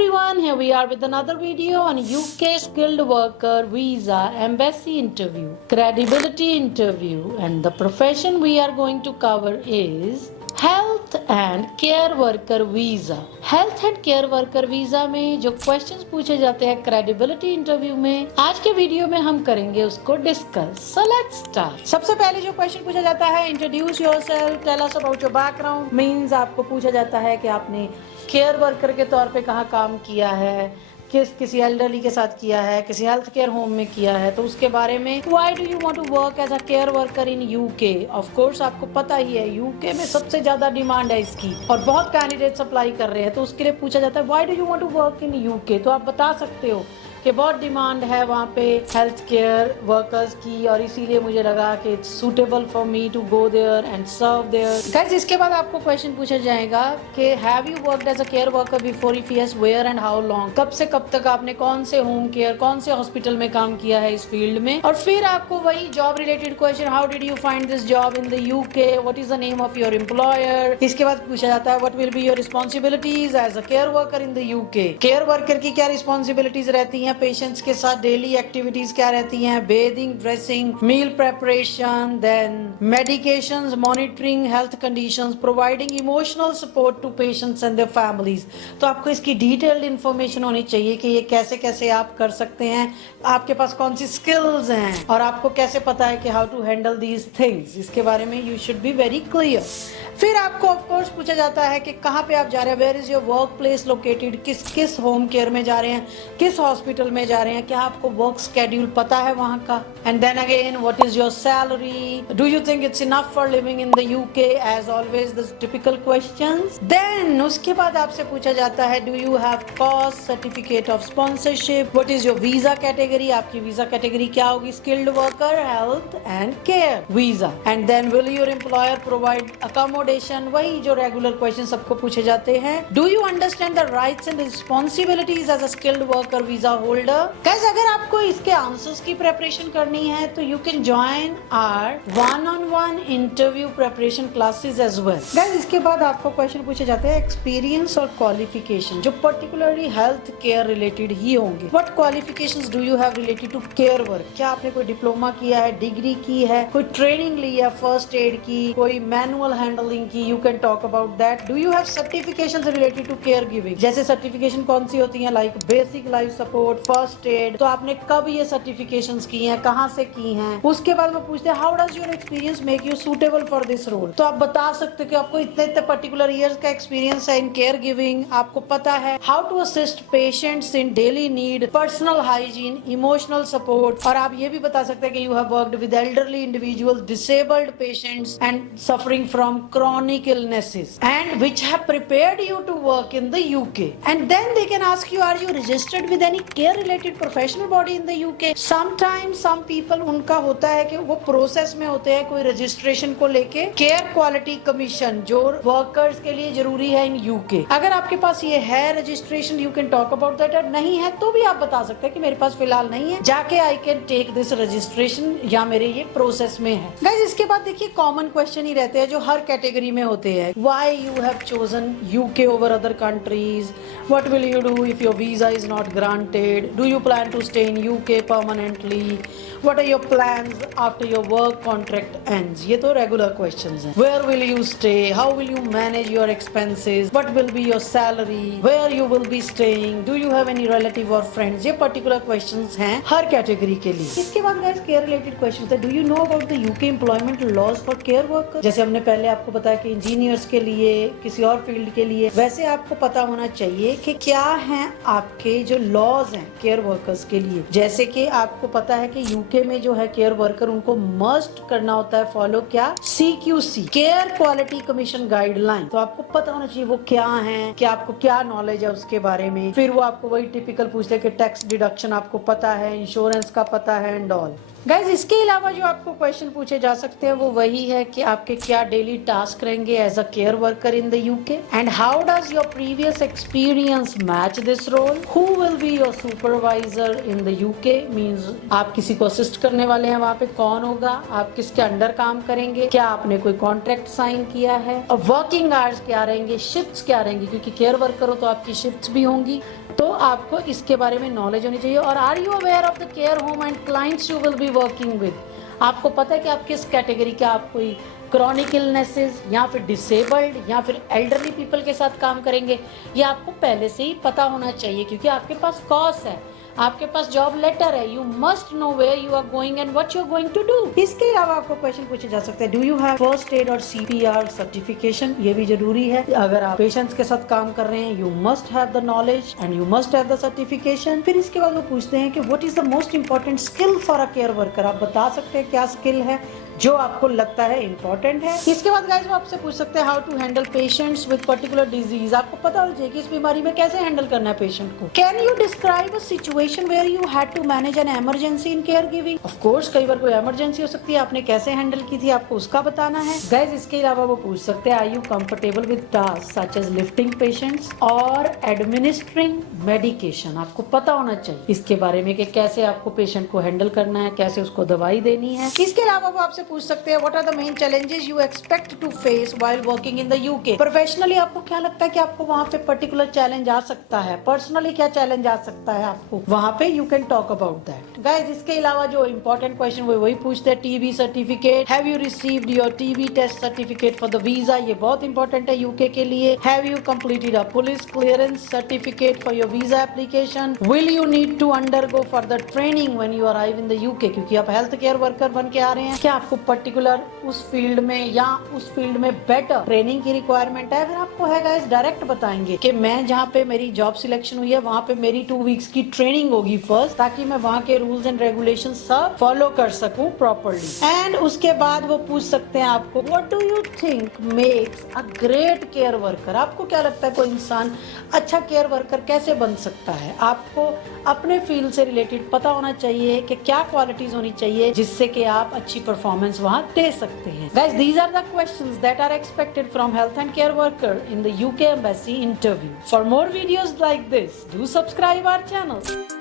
everyone, here we are with another video on UK skilled worker visa embassy interview, credibility interview, and the profession we are going to cover is health and care worker visa. Health and care worker visa में जो questions पूछे जाते हैं credibility interview में, आज के video में हम करेंगे उसको डिस्कस। So let's start. सबसे पहले जो क्वेश्चन पूछा जाता है, introduce yourself, tell us about your background. Means आपको पूछा जाता है कि आपने केयर वर्कर के तौर पे कहाँ काम किया है, किसी एल्डरली के साथ किया है, किसी हेल्थ केयर होम में किया है, तो उसके बारे में। Why do you want to work as a care worker in UK? Of course आपको पता ही है यूके में सबसे ज्यादा डिमांड है इसकी और बहुत कैंडिडेट्स अप्लाई कर रहे हैं, तो उसके लिए पूछा जाता है why do you want to work in UK. तो आप बता सकते हो कि बहुत डिमांड है वहाँ पे हेल्थ केयर वर्कर्स की और इसीलिए मुझे लगा कि it's suitable for me to go there and serve there. Guys, इसके बाद आपको क्वेश्चन पूछा जाएगा कि have you worked as a care worker before? If yes, where and how long? कब से कब तक आपने कौन से होम केयर, कौन से हॉस्पिटल में काम किया है इस फील्ड में? और फिर आपको वही job related question, how did you find this job in the UK, what is the name of your employer? इसके बाद पूछा जाता है what will be your responsibilities as a care worker in the UK. Care worker की क्या responsibilities रहती है, patients के साथ डेली एक्टिविटीज क्या रहती हैं, bathing, dressing, meal preparation, then medications, monitoring health conditions, providing emotional support to patients and their families. तो आपको इसकी डिटेल्ड इंफॉर्मेशन होनी चाहिए कि ये कैसे कैसे आप कर सकते हैं, आपके पास कौन सी स्किल्स हैं और आपको कैसे पता है कि how to handle these things. इसके बारे में you should be very clear. फिर आपको ऑफ कोर्स पूछा जाता है कि कहाँ पे आप जा रहे हैं, where is your work place located, किस किस होम केयर में जा रहे हैं, किस हॉस्पिटल में जा रहे हैं, क्या आपको वर्क स्केड्यूल पता है वहाँ का। And then again what is your salary, do you think it's enough for living in the UK, as always the typical questions. देन उसके बाद आपसे पूछा जाता है do you have cost certificate of sponsorship, what is your visa category, आपकी visa category क्या होगी, skilled worker, health and care visa. And then will your employer provide accommodation, वही जो रेगुलर क्वेश्चन सबको पूछे जाते हैं। Do you understand the rights and responsibilities as a skilled worker visa holder? Guys, अगर आपको इसके आंसर्स की प्रिपरेशन करनी है तो you can join our one on one interview preparation classes as well. Guys, इसके बाद आपको क्वेश्चन पूछे जाते हैं एक्सपीरियंस और क्वालिफिकेशन, जो पर्टिकुलरली हेल्थ केयर रिलेटेड ही होंगे। What qualifications do you have related to care work? क्या आपने कोई डिप्लोमा किया है, डिग्री की है, कोई ट्रेनिंग ली है फर्स्ट एड की, कोई मैनुअल हैंडलिंग की? You can talk about that. Do you have certifications related to care giving? जैसे सर्टिफिकेशन कौन सी होती है, like basic life support, first aid, तो आपने कब ये सर्टिफिकेशंस की हैं, कहाँ से की हैं? उसके बाद वो पूछते हैं how does your experience make you suitable for this role? तो आप बता सकते हो कि आपको इतने इतने पर्टिकुलर ईयर्स का एक्सपीरियंस है इन केयर गिविंग, आपको पता है how to assist patients in daily need, personal hygiene, emotional support. और आप ये भी बता सकते हैं कि you have worked with elderly individual, disabled patients and suffering from chronic illnesses and which have prepared you to work in the UK. And then they can ask you, are you registered with any care related professional body in the UK? Sometimes some people, उनका होता है कि वो process में होते हैं कोई registration को लेके, केयर क्वालिटी कमीशन जो वर्कर्स के लिए जरूरी है इन यूके। अगर आपके पास ये है registration, you can talk about that. और नहीं है तो भी आप बता सकते हैं कि मेरे पास फिलहाल नहीं है, जाके I can take this registration या मेरे ये प्रोसेस में है। गाइस, इसके बाद देखिए कॉमन क्वेश्चन ही रहते हैं जो हर कैटेगरी में होते हैं। Why you have chosen UK over other countries? What will you do if your visa is not granted? Do you plan to stay in UK permanently? What are your plans after your work contract ends? ये तो regular questions हैं। Where will you stay? How will you manage your expenses? What will be your salary? Where you will be staying? Do you have any relative or friends? ये particular questions हैं हर category के लिए। इसके बाद guys care related questions है। Do you know about the UK employment laws for care workers? जैसे हमने पहले आपको बताया कि इंजीनियर्स के लिए, किसी और फील्ड के लिए, वैसे आपको पता होना चाहिए कि क्या हैं आपके जो लॉज हैं केयर वर्कर्स के लिए। जैसे कि आपको पता है कि यूके में जो है केयर वर्कर, उनको मस्ट करना होता है फॉलो क्या, CQC, care quality commission guideline. तो आपको पता होना चाहिए वो क्या है, कि आपको क्या नॉलेज है उसके बारे में। फिर वो आपको वही टिपिकल पूछते हैं कि टैक्स डिडक्शन आपको पता है, इंश्योरेंस का पता है एंड ऑल। गाइज इसके अलावा जो आपको क्वेश्चन पूछे जा सकते हैं वो वही है कि आपके क्या डेली टास्क रहेंगे as a care worker in the UK, and how does your previous experience match this role, who will be your supervisor in the UK, means आप किसी को असिस्ट करने वाले हैं वहाँ पे, कौन होगा, आप किसके अंडर काम करेंगे, क्या आपने कोई कॉन्ट्रैक्ट साइन किया है, और वर्किंग आवर्स क्या रहेंगे, शिफ्ट्स क्या रहेंगी, क्योंकि केयर वर्कर हो तो आपकी शिफ्ट्स भी होंगी, तो आपको इसके बारे में नॉलेज होनी चाहिए। और are you aware of the care home and clients you will be working with, आपको पता है कि आप किस कैटेगरी के, आप कोई क्रॉनिक इलनेसेस या फिर डिसेबल्ड या फिर एल्डरली पीपल के साथ काम करेंगे, ये आपको पहले से ही पता होना चाहिए, क्योंकि आपके पास कॉस है, आपके पास जॉब लेटर है, you must know where you are going and what you are going to do. इसके अलावा आपको क्वेश्चन पूछे जा सकते हैं, do you have first aid और CPR सर्टिफिकेशन, ये भी जरूरी है, अगर आप पेशेंट्स के साथ काम कर रहे हैं you must have the knowledge and you must have the certification. फिर इसके बाद वो पूछते हैं कि what is the most important skill for a care worker, आप बता सकते हैं क्या स्किल है जो आपको लगता है इंपॉर्टेंट है। इसके बाद गाइस वो आपसे पूछ सकते हैं how to handle patients with particular disease, आपको पता होना चाहिए कि इस बीमारी में कैसे हैंडल करना है पेशेंट को। Can you describe a situation where you had to manage an emergency in care giving, of course कई बार कोई इमरजेंसी हो सकती है, आपने कैसे हैंडल की थी, आपको उसका बताना है। गाइस इसके अलावा वो पूछ सकते हैं are you comfortable with task such as lifting patients और एडमिनिस्ट्रिंग मेडिकेशन, आपको पता होना चाहिए इसके बारे में कि कैसे आपको पेशेंट को हैंडल करना है, कैसे उसको दवाई देनी है। इसके अलावा वो आपसे पूछ सकते हैं what are the main challenges you expect to face while working in the UK, professionally आपको क्या लगता है कि आपको वहाँ पे पर्टिकुलर चैलेंज आ सकता है, पर्सनली क्या चैलेंज आ सकता है आपको वहाँ पे, you can talk about that. Guys इसके अलावा जो इंपॉर्टेंट क्वेश्चन वो वही पूछते हैं, TB certificate, have you received your TB test certificate for the visa, ये बहुत इंपॉर्टेंट है यूके के लिए। Have you completed a police clearance certificate for your visa application, will you need to undergo further training when you arrive in the UK, क्योंकि आप health care worker बन के आ रहे हैं, क्या आपको पर्टिकुलर उस फील्ड में या उस फील्ड में बेटर ट्रेनिंग की रिक्वायरमेंट है। अगर आपको है गाइस डायरेक्ट बताएंगे कि मैं जहाँ पे मेरी जॉब सिलेक्शन हुई है वहाँ पे मेरी 2 वीक्स की ट्रेनिंग होगी फर्स्ट, ताकि मैं वहाँ के रूल्स एंड रेगुलेशन सब फॉलो कर सकूं प्रॉपर्ली। एंड उसके बाद वो पूछ सकते हैं आपको what do you think makes a great care worker, आपको क्या लगता है कोई इंसान अच्छा केयर वर्कर कैसे बन सकता है, आपको अपने फील्ड से रिलेटेड पता होना चाहिए कि क्या क्वालिटीज होनी चाहिए जिससे कि आप अच्छी परफॉर्मेंस वहाँ दे सकते हैं। Guys, these are the questions that are expected from health and care worker in the UK Embassy interview. For more videos like this, do subscribe our channel.